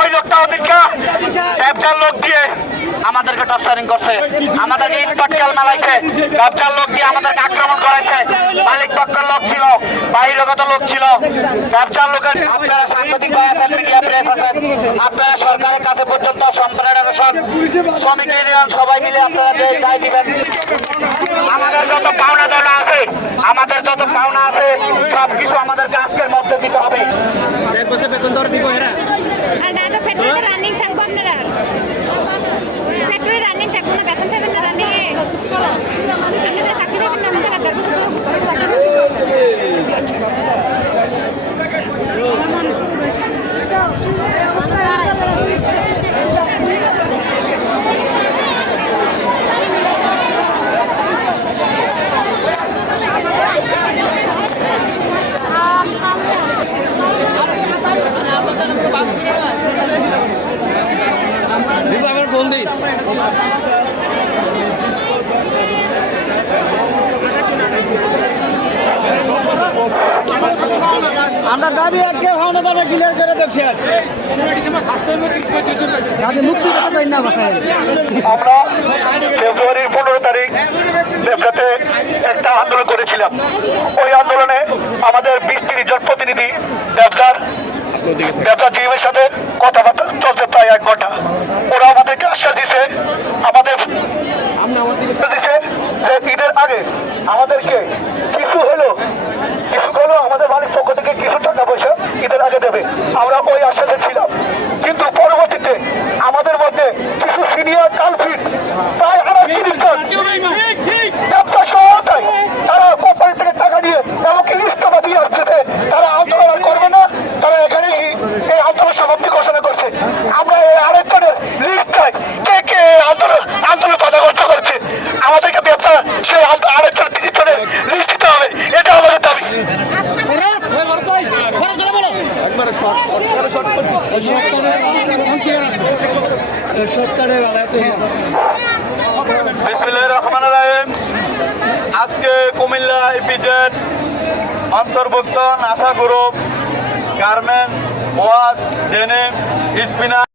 ওই লোকটা ওদিকে ব্যবসার লোক দিয়ে আমাদেরকে টর্চারিং করছে, আমাদেরকে ইট পাটকেল মালাইছে, ব্যবসার লোক দিয়ে আমাদেরকে আক্রমণ করেছে। মালিক পক্ষের লোক ছিল, বাহিরগত লোক ছিল, ব্যবসার লোকের। আপনারা সাংবাদিক ভাই আছেন, মিডিয়া প্রেস আছেন, আপনারা সরকারের কাছে পর্যন্ত সম্প্রদায়ের শ্রমিক ইউনিয়ন সবাই মিলে আপনারা যে দায় দিবেন। আমাদের যত পাওনা দানা আছে, আমাদের যত পাওনা আছে সবকিছু আমাদেরকে আজকের মধ্যে দিতে হবে। রানিং থাকবো আপনারা, ফ্যাক্টরি রানিং থাকবো না, বেতন পাবেন না রানিং এ চাকরি পাবেন না। আমরা দাবি একগে ভাবনা দানা ক্লিয়ার করে দেখছি মুক্তি না ভাষায়। আমরা ফেব্রুয়ারির 15 তারিখ ব্যবসাতে একটা আন্দোলন করেছিলাম। ওই আন্দোলনে আমাদের 20-30 জন প্রতিনিধি ব্যবসাজীবীর সাথে কথাবার্তা চলছে প্রায় 1 ঘন্টা। ওরা আমাদেরকে আশ্বাস দিছে, আমাদের ঈদের আগে আমাদেরকে কিছু হলেও আমাদের মালিক পক্ষ থেকে কিছু টাকা পয়সা ঈদের আগে দেবে। আমরা ওই আশ্বাসে ছিলাম, কিন্তু পরবর্তীতে আমাদের মধ্যে কিছু সিনিয়র কালফিট প্রায় 2.5 জন ব্যবসা সহায়তায় তারা কোম্পানি থেকে টাকা নিয়ে এমনকি ইস্তফা দিয়ে আসছে, তারা আন্দোলন করবে না, তারা এখানে এই আন্দোলন সমাপ্তি ঘোষণা করছে। আমরা এই আরেকজনের লিস্ট চাই, কে কে আন্দোলন বাধাগ্রস্ত করছে। আমাদেরকে ব্যবসা সেই আরেকজন জনের লিস্ট দিতে হবে, এটা আমাদের দাবি। বিসমিল্লাহির রহমানির রহিম। আজকে কুমিল্লা ইপিজেড অন্তর্ভুক্ত NASA group, garments, wash, denim, spinner